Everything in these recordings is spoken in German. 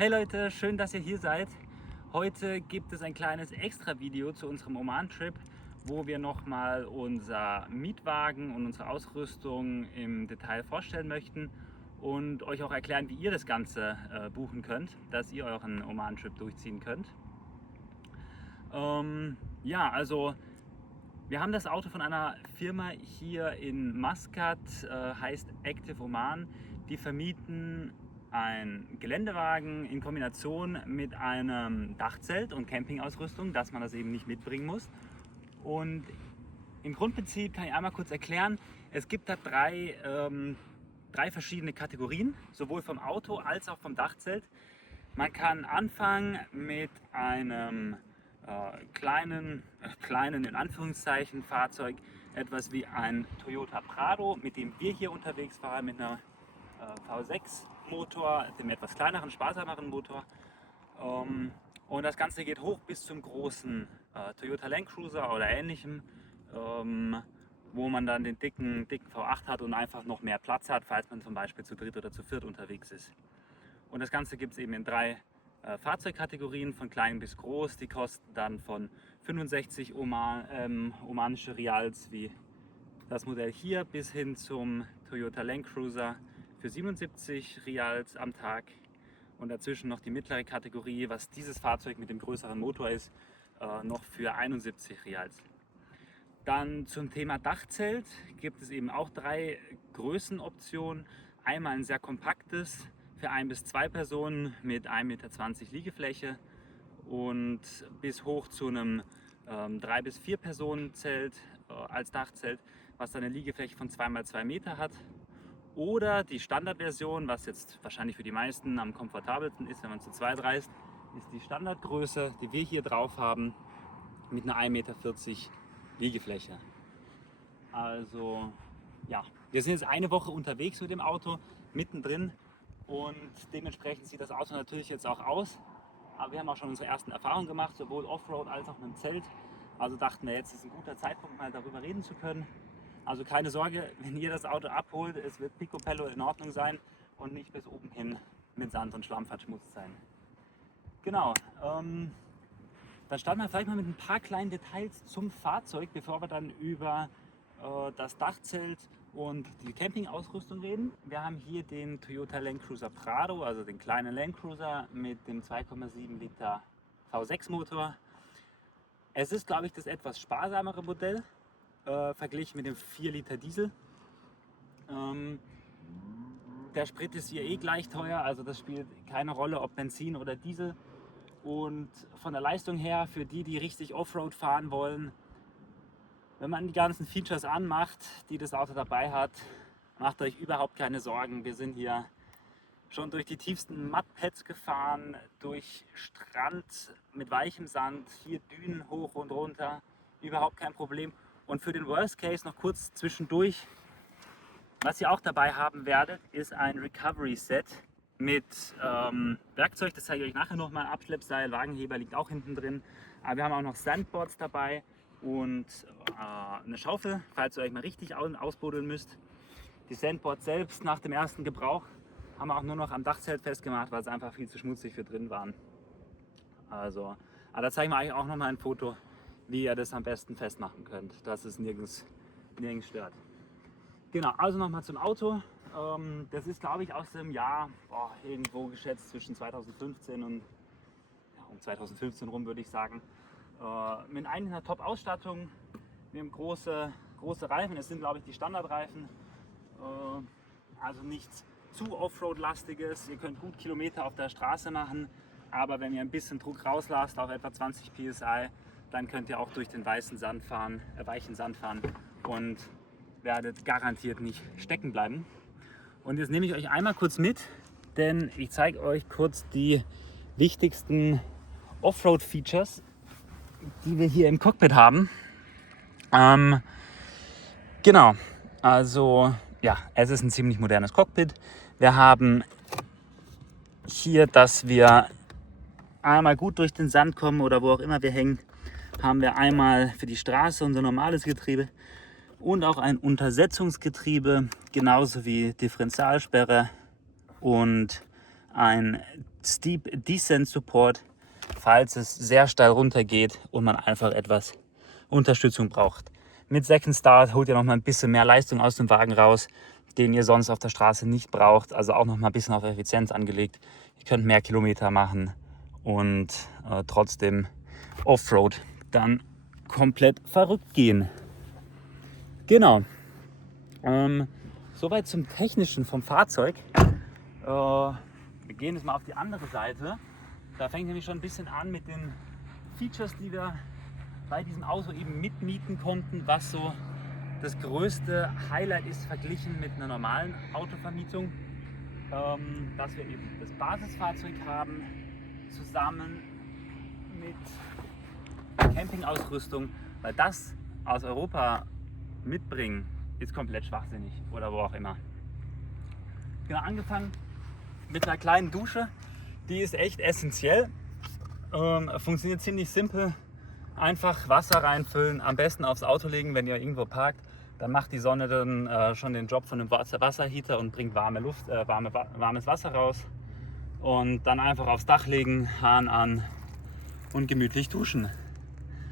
Hey Leute, schön, dass ihr hier seid. Heute gibt es ein kleines Extra-Video zu unserem Oman-Trip, wo wir nochmal unser Mietwagen und unsere Ausrüstung im Detail vorstellen möchten und euch auch erklären, wie ihr das Ganze buchen könnt, dass ihr euren Oman-Trip durchziehen könnt. Also wir haben das Auto von einer Firma hier in Maskat, heißt Active Oman. Die vermieten einen Geländewagen in Kombination mit einem Dachzelt und Campingausrüstung, dass man das eben nicht mitbringen muss. Und im Grundprinzip kann ich einmal kurz erklären, es gibt da drei verschiedene Kategorien, sowohl vom Auto als auch vom Dachzelt. Man kann anfangen mit einem kleinen in Anführungszeichen Fahrzeug, etwas wie ein Toyota Prado, mit dem wir hier unterwegs waren, mit einer V6 Motor, dem etwas kleineren, sparsameren Motor. Und das Ganze geht hoch bis zum großen Toyota Land Cruiser oder ähnlichem, wo man dann den dicken V8 hat und einfach noch mehr Platz hat, falls man zum Beispiel zu dritt oder zu viert unterwegs ist. Und das Ganze gibt es eben in drei Fahrzeugkategorien, von klein bis groß. Die kosten dann von 65 omanische Rials wie das Modell hier bis hin zum Toyota Land Cruiser für 77 Rials am Tag. Und dazwischen noch die mittlere Kategorie, was dieses Fahrzeug mit dem größeren Motor ist, noch für 71 Rials. Dann zum Thema Dachzelt gibt es eben auch drei Größenoptionen. Einmal ein sehr kompaktes für 1 bis 2 Personen mit 1,20 Meter Liegefläche und bis hoch zu einem 3 bis 4 Personen Zelt als Dachzelt, was dann eine Liegefläche von 2 mal 2 Meter hat. Oder die Standardversion, was jetzt wahrscheinlich für die meisten am komfortabelsten ist, wenn man zu zweit reist, ist die Standardgröße, die wir hier drauf haben, mit einer 1,40 Meter Liegefläche. Also ja, wir sind jetzt eine Woche unterwegs mit dem Auto, mittendrin, und dementsprechend sieht das Auto natürlich jetzt auch aus. Aber wir haben auch schon unsere ersten Erfahrungen gemacht, sowohl Offroad als auch mit dem Zelt. Also dachten wir, jetzt ist ein guter Zeitpunkt, mal darüber reden zu können. Also keine Sorge, wenn ihr das Auto abholt, es wird picobello in Ordnung sein und nicht bis oben hin mit Sand und Schlamm verschmutzt sein. Genau, dann starten wir vielleicht mal mit ein paar kleinen Details zum Fahrzeug, bevor wir dann über das Dachzelt und die Campingausrüstung reden. Wir haben hier den Toyota Land Cruiser Prado, also den kleinen Land Cruiser mit dem 2,7 Liter V6 Motor. Es ist, glaube ich, das etwas sparsamere Modell verglichen mit dem 4 Liter Diesel. Der Sprit ist hier gleich teuer, also das spielt keine Rolle, ob Benzin oder Diesel. Und von der Leistung her, für die richtig Offroad fahren wollen, wenn man die ganzen Features anmacht, die das Auto dabei hat, macht euch überhaupt keine Sorgen. Wir sind hier schon durch die tiefsten Mudpads gefahren, durch Strand mit weichem Sand, hier Dünen hoch und runter, überhaupt kein Problem. Und für den Worst Case noch kurz zwischendurch, was ihr auch dabei haben werdet, ist ein Recovery Set mit Werkzeug, das zeige ich euch nachher nochmal. Abschleppseil, Wagenheber liegt auch hinten drin. Aber wir haben auch noch Sandboards dabei und eine Schaufel, falls ihr euch mal richtig ausbuddeln müsst. Die Sandboards selbst nach dem ersten Gebrauch haben wir auch nur noch am Dachzelt festgemacht, weil es einfach viel zu schmutzig für drin waren. Also, aber da zeigen wir euch auch nochmal ein Foto, wie ihr das am besten festmachen könnt, dass es nirgends stört. Genau, also nochmal zum Auto. Das ist, glaube ich, aus dem Jahr irgendwo geschätzt zwischen 2015 und um 2015 rum, würde ich sagen. Mit einer Top-Ausstattung, wir haben große Reifen, es sind, glaube ich, die Standardreifen. Also nichts zu Offroad-lastiges. Ihr könnt gut Kilometer auf der Straße machen, aber wenn ihr ein bisschen Druck rauslasst auf etwa 20 PSI, dann könnt ihr auch durch den weichen Sand fahren und werdet garantiert nicht stecken bleiben. Und jetzt nehme ich euch einmal kurz mit, denn ich zeige euch kurz die wichtigsten Offroad-Features, die wir hier im Cockpit haben. Genau, also ja, es ist ein ziemlich modernes Cockpit. Wir haben hier, dass wir einmal gut durch den Sand kommen oder wo auch immer wir hängen, haben wir einmal für die Straße unser normales Getriebe und auch ein Untersetzungsgetriebe, genauso wie Differentialsperre und ein Steep Descent Support, falls es sehr steil runter geht und man einfach etwas Unterstützung braucht. Mit Second Start holt ihr noch mal ein bisschen mehr Leistung aus dem Wagen raus, den ihr sonst auf der Straße nicht braucht. Also auch noch mal ein bisschen auf Effizienz angelegt. Ihr könnt mehr Kilometer machen und trotzdem Offroad dann komplett verrückt gehen. Genau. Soweit zum Technischen vom Fahrzeug. Wir gehen jetzt mal auf die andere Seite. Da fängt nämlich schon ein bisschen an mit den Features, die wir bei diesem Auto eben mitmieten konnten, was so das größte Highlight ist verglichen mit einer normalen Autovermietung, dass wir eben das Basisfahrzeug haben, zusammen mit Campingausrüstung, weil das aus Europa mitbringen ist komplett schwachsinnig oder wo auch immer. Genau, angefangen mit einer kleinen Dusche, die ist echt essentiell, funktioniert ziemlich simpel. Einfach Wasser reinfüllen, am besten aufs Auto legen, wenn ihr irgendwo parkt. Dann macht die Sonne dann schon den Job von einem Wasserheater und bringt warmes Wasser raus. Und dann einfach aufs Dach legen, Hahn an und gemütlich duschen.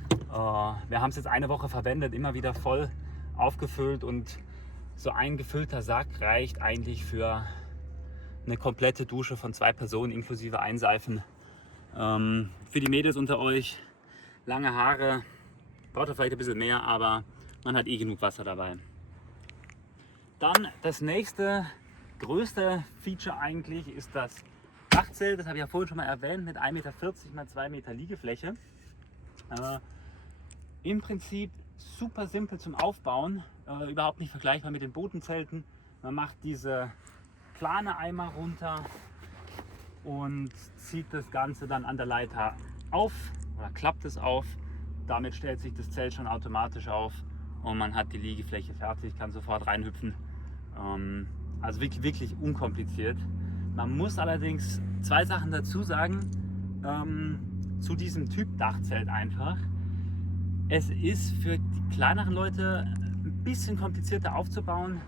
Wir haben es jetzt eine Woche verwendet, immer wieder voll aufgefüllt und so ein gefüllter Sack reicht eigentlich für eine komplette Dusche von 2 Personen inklusive Einseifen. Für die Mädels unter euch, lange Haare, braucht ihr vielleicht ein bisschen mehr, aber man hat eh genug Wasser dabei. Dann das nächste größte Feature eigentlich ist das Dachzelt. Das habe ich ja vorhin schon mal erwähnt, mit 1,40 Meter x 2 Meter Liegefläche. Im Prinzip super simpel zum Aufbauen, überhaupt nicht vergleichbar mit den Bodenzelten. Man macht diese Plane einmal runter und zieht das Ganze dann an der Leiter auf oder klappt es auf. Damit stellt sich das Zelt schon automatisch auf und man hat die Liegefläche fertig, kann sofort reinhüpfen. Also wirklich, wirklich unkompliziert. Man muss allerdings 2 Sachen dazu sagen, zu diesem Typ Dachzelt einfach. Es ist für die kleineren Leute ein bisschen komplizierter aufzubauen.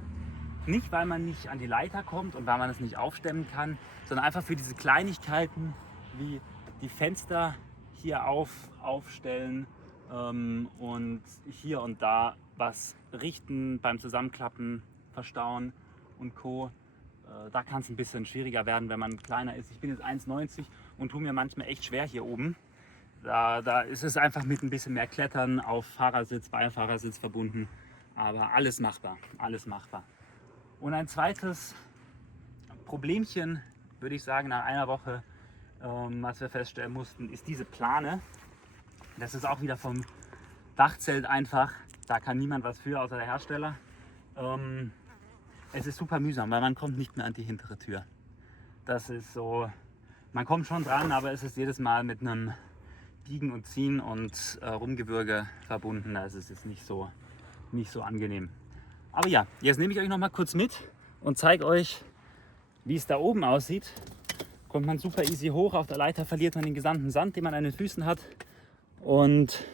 Nicht, weil man nicht an die Leiter kommt und weil man es nicht aufstemmen kann, sondern einfach für diese Kleinigkeiten wie die Fenster hier aufstellen und hier und da was richten beim Zusammenklappen, Verstauen und Co. Da kann es ein bisschen schwieriger werden, wenn man kleiner ist. Ich bin jetzt 1,90 und tue mir manchmal echt schwer hier oben. Da ist es einfach mit ein bisschen mehr Klettern auf Fahrersitz, Beifahrersitz verbunden. Aber alles machbar, alles machbar. Und ein zweites Problemchen, würde ich sagen, nach einer Woche, was wir feststellen mussten, ist diese Plane. Das ist auch wieder vom Dachzelt einfach. Da kann niemand was für, außer der Hersteller. Es ist super mühsam, weil man kommt nicht mehr an die hintere Tür. Das ist so, man kommt schon dran, aber es ist jedes Mal mit einem Biegen und Ziehen und Rumgewürge verbunden. Da ist es jetzt nicht so angenehm. Aber ja, jetzt nehme ich euch noch mal kurz mit und zeige euch, wie es da oben aussieht. Kommt man super easy hoch, auf der Leiter verliert man den gesamten Sand, den man an den Füßen hat. Und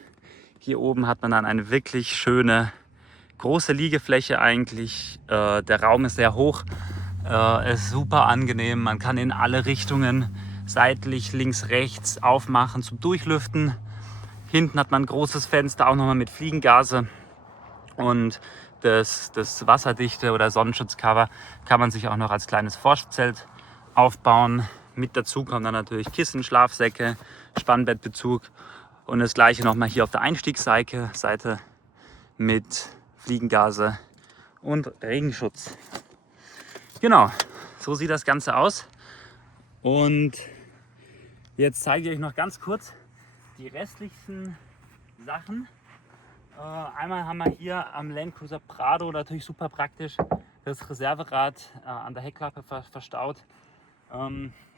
hier oben hat man dann eine wirklich schöne, große Liegefläche eigentlich. Der Raum ist sehr hoch, ist super angenehm. Man kann in alle Richtungen, seitlich, links, rechts aufmachen zum Durchlüften. Hinten hat man ein großes Fenster, auch nochmal mit Fliegengase. Und das wasserdichte oder Sonnenschutzcover kann man sich auch noch als kleines Vorzelt aufbauen. Mit dazu kommen dann natürlich Kissen, Schlafsäcke, Spannbettbezug und das gleiche nochmal hier auf der Einstiegsseite mit Fliegengase und Regenschutz. Genau, so sieht das Ganze aus. Und jetzt zeige ich euch noch ganz kurz die restlichen Sachen. Einmal haben wir hier am Land Cruiser Prado natürlich super praktisch das Reserverad an der Heckklappe verstaut.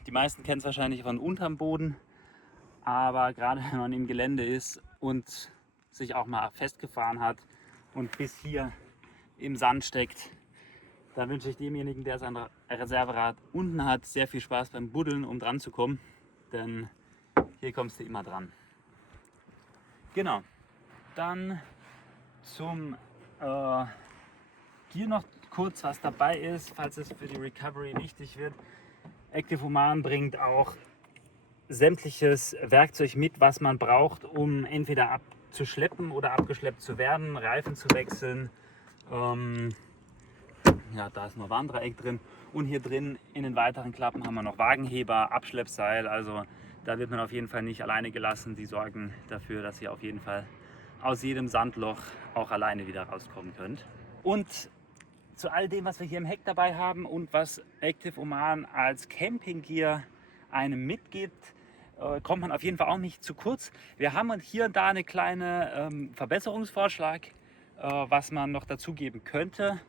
Die meisten kennen es wahrscheinlich von unterm Boden, aber gerade wenn man im Gelände ist und sich auch mal festgefahren hat und bis hier im Sand steckt, dann wünsche ich demjenigen, der sein Reserverad unten hat, sehr viel Spaß beim Buddeln, um dran zu kommen, denn hier kommst du immer dran. Genau, dann zum hier noch kurz, was dabei ist, falls es für die Recovery wichtig wird. Active Oman bringt auch sämtliches Werkzeug mit, was man braucht, um entweder abzuschleppen oder abgeschleppt zu werden, Reifen zu wechseln. Ja, da ist nur Warndreieck drin. Und hier drin in den weiteren Klappen haben wir noch Wagenheber, Abschleppseil. Also da wird man auf jeden Fall nicht alleine gelassen. Die sorgen dafür, dass ihr auf jeden Fall aus jedem Sandloch auch alleine wieder rauskommen könnt. Und zu all dem, was wir hier im Heck dabei haben und was Active Oman als Campinggear einem mitgibt, kommt man auf jeden Fall auch nicht zu kurz. Wir haben hier und da einen kleinen Verbesserungsvorschlag, was man noch dazugeben könnte,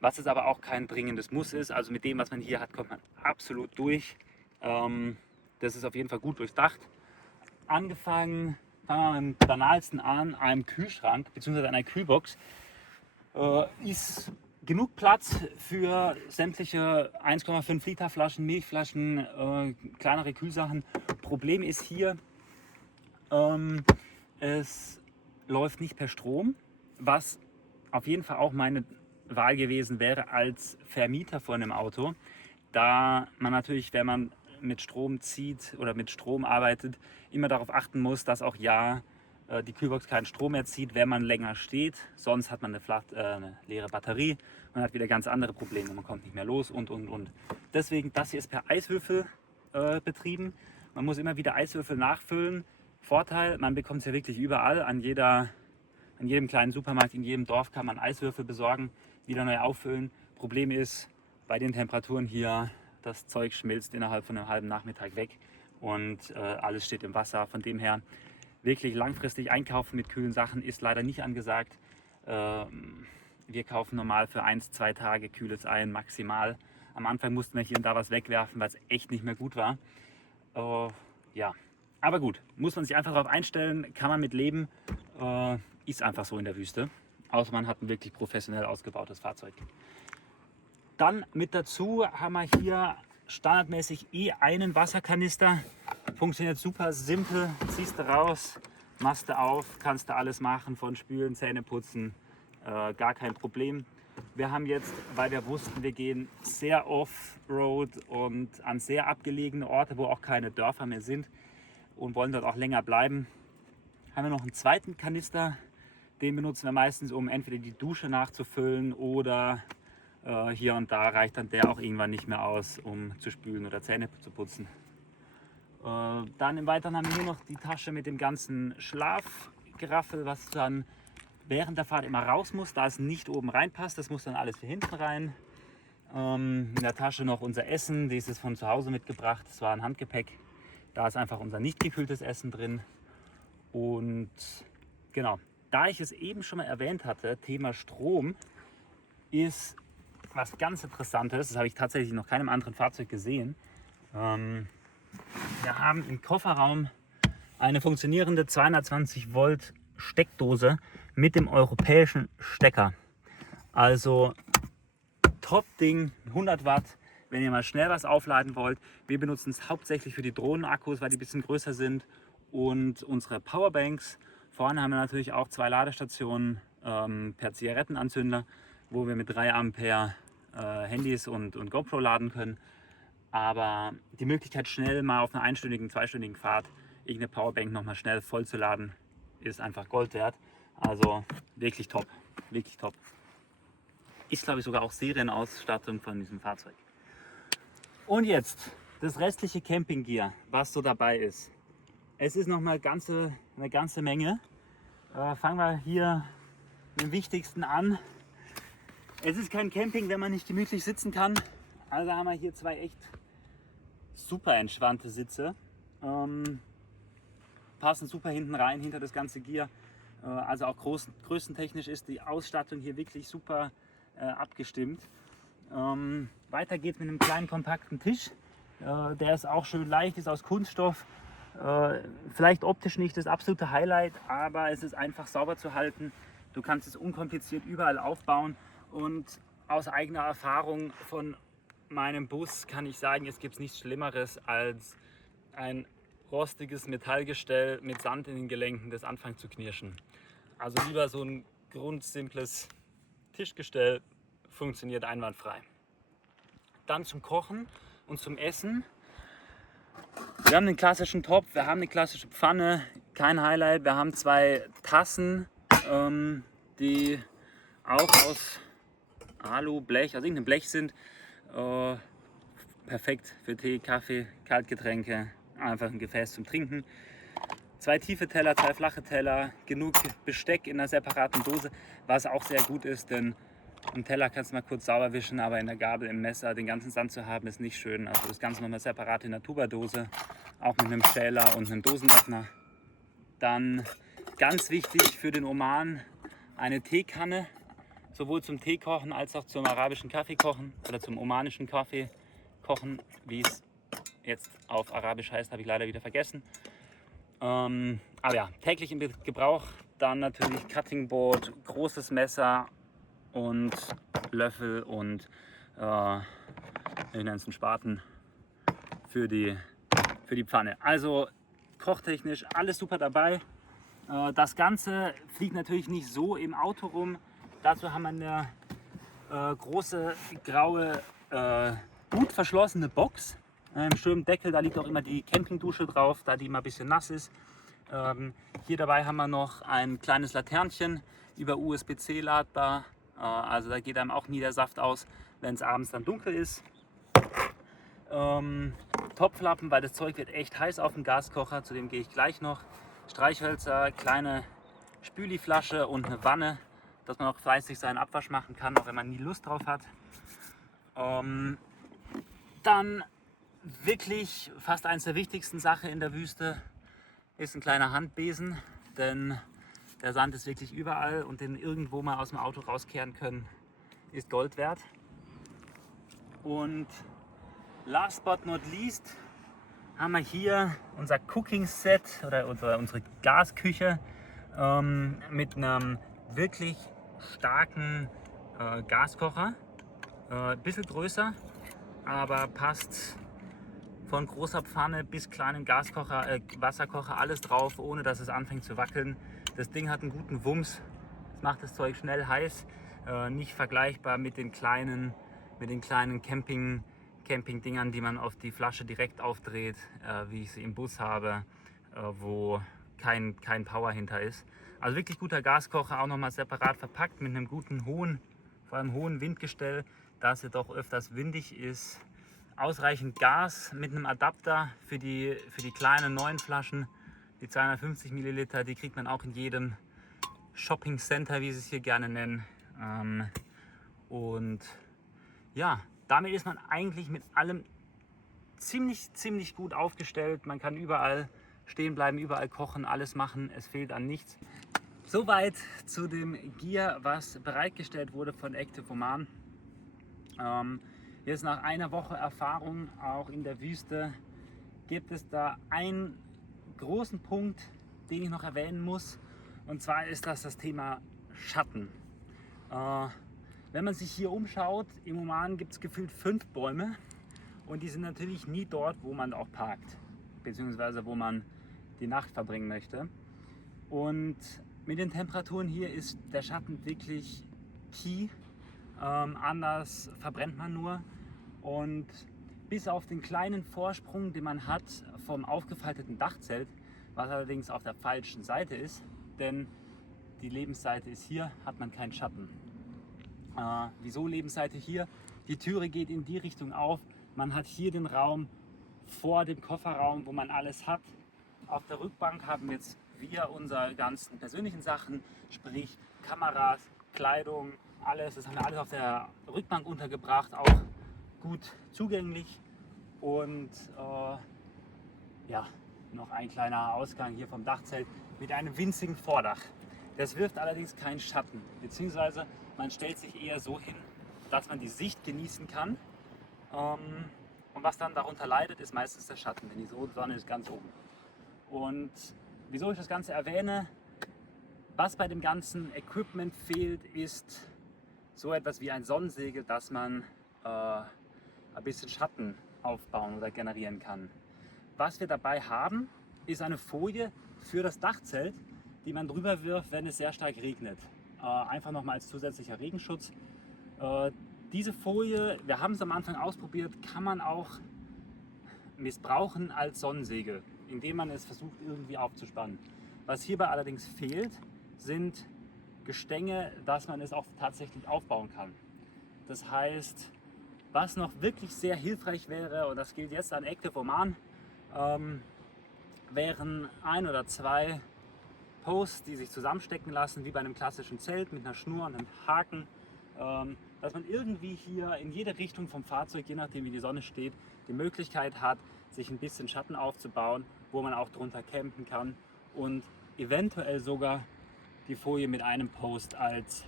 was es aber auch kein dringendes Muss ist. Also mit dem, was man hier hat, kommt man absolut durch. Das ist auf jeden Fall gut durchdacht. Angefangen, fangen wir mit dem banalsten an, einem Kühlschrank bzw. einer Kühlbox. Ist genug Platz für sämtliche 1,5 Liter Flaschen, Milchflaschen, kleinere Kühlsachen. Problem ist hier, es läuft nicht per Strom, was auf jeden Fall auch meine Wahl gewesen wäre als Vermieter von einem Auto, da man natürlich, wenn man mit Strom zieht oder mit Strom arbeitet, immer darauf achten muss, dass auch die Kühlbox keinen Strom mehr zieht, wenn man länger steht. Sonst hat man eine leere Batterie und hat wieder ganz andere Probleme. Man kommt nicht mehr los und. Deswegen, das hier ist per Eiswürfel betrieben. Man muss immer wieder Eiswürfel nachfüllen. Vorteil, man bekommt es ja wirklich überall. An jedem kleinen Supermarkt, in jedem Dorf kann man Eiswürfel besorgen, wieder neu auffüllen. Problem ist, bei den Temperaturen hier, das Zeug schmilzt innerhalb von einem halben Nachmittag weg und alles steht im Wasser. Von dem her, wirklich langfristig einkaufen mit kühlen Sachen ist leider nicht angesagt. Wir kaufen normal für 1-2 Tage kühles ein, maximal. Am Anfang mussten wir hier und da was wegwerfen, weil es echt nicht mehr gut war. Ja, aber gut, muss man sich einfach darauf einstellen, kann man mit leben. Ist einfach so in der Wüste. Außer man hat ein wirklich professionell ausgebautes Fahrzeug. Dann mit dazu haben wir hier standardmäßig einen Wasserkanister. Funktioniert super simpel. Ziehst du raus, machst du auf, kannst du alles machen, von Spülen, Zähne putzen, gar kein Problem. Wir haben jetzt, weil wir wussten, wir gehen sehr off-road und an sehr abgelegene Orte, wo auch keine Dörfer mehr sind und wollen dort auch länger bleiben, haben wir noch einen zweiten Kanister. Den benutzen wir meistens, um entweder die Dusche nachzufüllen oder hier und da reicht dann der auch irgendwann nicht mehr aus, um zu spülen oder Zähne zu putzen. Dann im Weiteren haben wir hier noch die Tasche mit dem ganzen Schlafgeraffel, was dann während der Fahrt immer raus muss, da es nicht oben reinpasst. Das muss dann alles hier hinten rein. In der Tasche noch unser Essen, dieses von zu Hause mitgebracht. Das war ein Handgepäck. Da ist einfach unser nicht gekühltes Essen drin. Und genau, da ich es eben schon mal erwähnt hatte, Thema Strom ist was ganz Interessantes. Das habe ich tatsächlich noch keinem anderen Fahrzeug gesehen. Wir haben im Kofferraum eine funktionierende 220 Volt Steckdose mit dem europäischen Stecker. Also Top-Ding, 100 Watt, wenn ihr mal schnell was aufladen wollt. Wir benutzen es hauptsächlich für die Drohnenakkus, weil die ein bisschen größer sind, und unsere Powerbanks. Vorne haben wir natürlich auch 2 Ladestationen per Zigarettenanzünder, wo wir mit 3 Ampere Handys und GoPro laden können. Aber die Möglichkeit, schnell mal auf einer 1-stündigen, 2-stündigen Fahrt irgendeine Powerbank nochmal schnell voll zu laden, ist einfach Gold wert. Also wirklich top, wirklich top. Ist, glaube ich, sogar auch Serienausstattung von diesem Fahrzeug. Und jetzt das restliche Campinggear, was so dabei ist. Es ist nochmal eine ganze Menge. Fangen wir hier mit dem Wichtigsten an. Es ist kein Camping, wenn man nicht gemütlich sitzen kann. Also haben wir hier 2 echt super entspannte Sitze. Passen super hinten rein, hinter das ganze Gear. Also auch größentechnisch ist die Ausstattung hier wirklich super abgestimmt. Weiter geht es mit einem kleinen kompakten Tisch. Der ist auch schön leicht, ist aus Kunststoff. Vielleicht optisch nicht das absolute Highlight, aber es ist einfach sauber zu halten. Du kannst es unkompliziert überall aufbauen, und aus eigener Erfahrung von meinem Bus kann ich sagen, es gibt nichts Schlimmeres als ein rostiges Metallgestell mit Sand in den Gelenken, das anfängt zu knirschen. Also lieber so ein grundsimples Tischgestell, funktioniert einwandfrei. Dann zum Kochen Und zum Essen, wir haben den klassischen Topf, wir haben eine klassische Pfanne, kein Highlight. Wir haben 2 Tassen, die auch aus Alu, Blech, also irgendein Blech sind. Perfekt für Tee, Kaffee, Kaltgetränke, einfach ein Gefäß zum Trinken. 2 tiefe Teller, 2 flache Teller, genug Besteck in einer separaten Dose, was auch sehr gut ist, denn im Teller kannst du mal kurz sauber wischen, aber in der Gabel, im Messer den ganzen Sand zu haben, ist nicht schön. Also das Ganze nochmal separat in der Tuperdose, auch mit einem Schäler und einem Dosenöffner. Dann ganz wichtig für den Oman eine Teekanne, sowohl zum Tee kochen als auch zum arabischen Kaffee kochen oder zum omanischen Kaffee kochen, wie es jetzt auf Arabisch heißt, habe ich leider wieder vergessen. Aber ja, täglich im Gebrauch. Dann natürlich Cutting Board, großes Messer und Löffel und ich nenne es einen Spaten für die Pfanne. Also kochtechnisch alles super dabei. Das Ganze fliegt natürlich nicht so im Auto rum. Dazu haben wir eine große graue, gut verschlossene Box. Im schönen Deckel, da liegt auch immer die Campingdusche drauf, da die immer ein bisschen nass ist. Hier dabei haben wir noch ein kleines Laternchen über USB-C ladbar. Also da geht einem auch nie der Saft aus, wenn es abends dann dunkel ist. Topflappen, weil das Zeug wird echt heiß auf dem Gaskocher, zu dem gehe ich gleich noch. Streichhölzer, kleine Spüliflasche und eine Wanne, dass man auch fleißig seinen Abwasch machen kann, auch wenn man nie Lust drauf hat. Dann wirklich fast eines der wichtigsten Sachen in der Wüste ist ein kleiner Handbesen, denn der Sand ist wirklich überall und den irgendwo mal aus dem Auto rauskehren können, ist Gold wert. Und last but not least haben wir hier unser Cooking Set oder unsere Gasküche mit einem wirklich starken Gaskocher. Ein bisschen größer, aber passt von großer Pfanne bis kleinen Gaskocher, Wasserkocher, alles drauf, ohne dass es anfängt zu wackeln. Das Ding hat einen guten Wumms, das macht das Zeug schnell heiß, nicht vergleichbar mit den kleinen Camping-Dingern, die man auf die Flasche direkt aufdreht, wie ich sie im Bus habe, wo kein Power hinter ist. Also wirklich guter Gaskocher, auch nochmal separat verpackt mit einem guten vor allem hohen Windgestell, da es ja doch öfters windig ist. Ausreichend Gas mit einem Adapter für die kleinen neuen Flaschen, die 250 Milliliter, die kriegt man auch in jedem Shopping Center, wie sie es hier gerne nennen. Und ja, damit ist man eigentlich mit allem ziemlich gut aufgestellt. Man kann überall stehen bleiben, überall kochen, alles machen, es fehlt an nichts. Soweit zu dem Gear, was bereitgestellt wurde von Active Oman. Jetzt nach einer Woche Erfahrung auch in der Wüste gibt es da einen großen Punkt, den ich noch erwähnen muss, und zwar ist das Thema Schatten. Wenn man sich hier umschaut, im Oman gibt es gefühlt 5 Bäume und die sind natürlich nie dort, wo man auch parkt, beziehungsweise wo man die Nacht verbringen möchte. Und mit den Temperaturen hier ist der Schatten wirklich key, anders verbrennt man nur. Und bis auf den kleinen Vorsprung, den man hat vom aufgefalteten Dachzelt, was allerdings auf der falschen Seite ist, denn die Lebensseite ist hier, hat man keinen Schatten. Wieso Lebensseite hier? Die Türe geht in die Richtung auf, man hat hier den Raum vor dem Kofferraum, wo man alles hat. Auf der Rückbank haben jetzt wir unsere ganzen persönlichen Sachen, sprich Kameras, Kleidung, alles, das haben wir alles auf der Rückbank untergebracht, auch gut zugänglich. Und ja, noch ein kleiner Ausgang hier vom Dachzelt mit einem winzigen Vordach. Das wirft allerdings keinen Schatten, beziehungsweise man stellt sich eher so hin, dass man die Sicht genießen kann. Und was dann darunter leidet, ist meistens der Schatten, denn die Sonne ist ganz oben. Und wieso ich das Ganze erwähne, was bei dem ganzen Equipment fehlt, ist so etwas wie ein Sonnensegel, dass man ein bisschen Schatten aufbauen oder generieren kann. Was wir dabei haben, ist eine Folie für das Dachzelt, die man drüber wirft, wenn es sehr stark regnet. Einfach nochmal als zusätzlicher Regenschutz. Diese Folie, wir haben es am Anfang ausprobiert, kann man auch missbrauchen als Sonnensegel, indem man es versucht irgendwie aufzuspannen. Was hierbei allerdings fehlt, sind Gestänge, dass man es auch tatsächlich aufbauen kann. Das heißt, was noch wirklich sehr hilfreich wäre, und das gilt jetzt an Active Oman, wären 1 oder 2 Posts, die sich zusammenstecken lassen, wie bei einem klassischen Zelt mit einer Schnur und einem Haken, dass man irgendwie hier in jede Richtung vom Fahrzeug, je nachdem wie die Sonne steht, die Möglichkeit hat, sich ein bisschen Schatten aufzubauen, wo man auch drunter campen kann und eventuell sogar die Folie mit einem Post als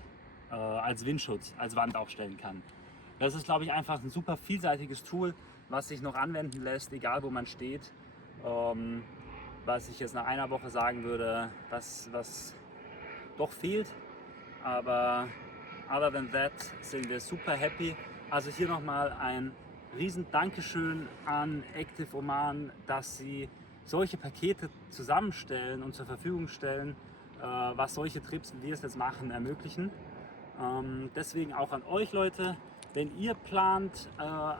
Windschutz, als Wand aufstellen kann. Das ist, glaube ich, einfach ein super vielseitiges Tool, was sich noch anwenden lässt, egal wo man steht. Was ich jetzt nach einer Woche sagen würde, was doch fehlt. Aber other than that sind wir super happy. Also hier nochmal ein riesen Dankeschön an Active Oman, dass sie solche Pakete zusammenstellen und zur Verfügung stellen, was solche Trips, wie wir es jetzt machen, ermöglichen. Deswegen auch an euch Leute, wenn ihr plant,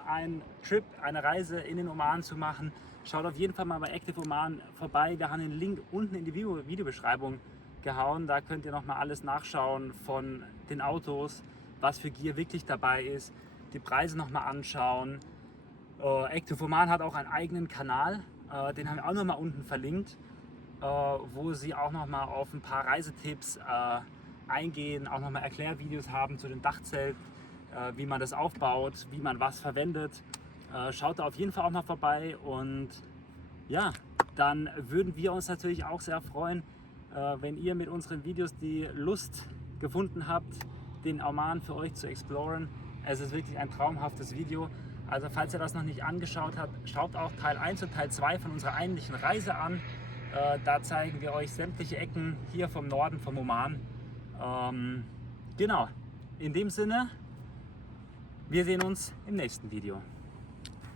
einen Trip, eine Reise in den Oman zu machen, schaut auf jeden Fall mal bei Active Oman vorbei. Wir haben den Link unten in die Videobeschreibung gehauen. Da könnt ihr nochmal alles nachschauen von den Autos, was für Gear wirklich dabei ist, die Preise nochmal anschauen. Active Oman hat auch einen eigenen Kanal, den haben wir auch nochmal unten verlinkt, wo sie auch nochmal auf ein paar Reisetipps eingehen, auch nochmal Erklärvideos haben zu dem Dachzelt, wie man das aufbaut, wie man was verwendet. Schaut da auf jeden Fall auch mal vorbei und ja, dann würden wir uns natürlich auch sehr freuen, wenn ihr mit unseren Videos die Lust gefunden habt, den Oman für euch zu exploren. Es ist wirklich ein traumhaftes Video. Also falls ihr das noch nicht angeschaut habt, schaut auch Teil 1 und Teil 2 von unserer eigentlichen Reise an. Da zeigen wir euch sämtliche Ecken hier vom Norden, vom Oman. Genau, in dem Sinne, wir sehen uns im nächsten Video.